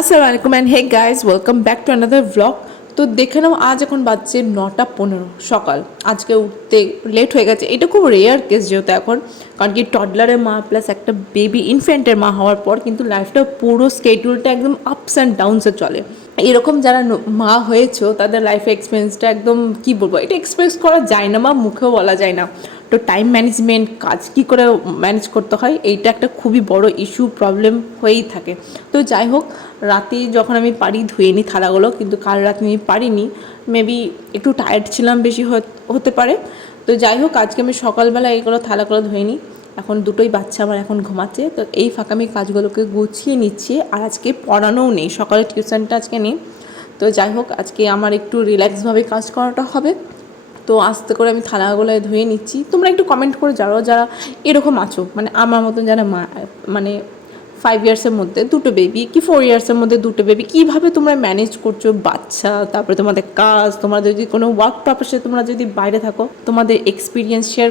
আসসালামু আলাইকুম and hey guys welcome back to another blog. তো দেখে নাও আজ এখন বাজছে 9:15 সকাল। আজকে উঠতে লেট হয়ে গেছে, এটা খুব রেয়ার কেস যেহেতু এখন, কারণ কি টডলারের মা প্লাস একটা বেবি ইনফ্যান্টের মা হওয়ার পর কিন্তু লাইফটা পুরো স্কেডিউলটা একদম আপস অ্যান্ড ডাউনসে চলে। এরকম যারা মা হয়েছো তাদের লাইফে এক্সপিরিয়েন্সটা একদম কী বলবো, এটা এক্সপ্রেস করা যায় না বা মুখেও বলা যায় না। তো টাইম ম্যানেজমেন্ট, কাজ কী করে ম্যানেজ করতে হয়, এইটা একটা খুবই বড় ইস্যু, প্রবলেম হয়েই থাকে। তো যাই হোক, রাতে যখন আমি পারি ধুয়ে নিই থালাগুলো, কিন্তু কাল রাতে আমি পারিনি, মেবি একটু টায়ার্ড ছিলাম বেশি হতে পারে। তো যাই হোক, আজকে আমি সকালবেলা এইগুলো থালাগুলো ধুয়ে নিই। এখন দুটোই বাচ্চা আমার এখন ঘুমাচ্ছে, তো এই ফাঁকা আমি কাজগুলোকে গুছিয়ে নিচ্ছি। আর আজকে পড়ানোও নেই, সকালে টিউশনটা আজকে নেই। তো যাই হোক, আজকে আমার একটু রিল্যাক্সভাবে কাজ করাটা হবে। তো আস্তে করে আমি থালাগুলো ধুয়ে নিচ্ছি। তোমরা একটু কমেন্ট করে যারা যারা এরকম আছো, মানে আমার মতন যারা মানে 5 ইয়ার্সের মধ্যে দুটো বেবি কি 4 ইয়ার্সের মধ্যে দুটো বেবি, কীভাবে তোমরা ম্যানেজ করছো বাচ্চা, তারপরে তোমাদের কাজ, তোমরা যদি কোনো ওয়ার্ক পারপাসে তোমরা যদি বাইরে থাকো, তোমাদের এক্সপিরিয়েন্স শেয়ার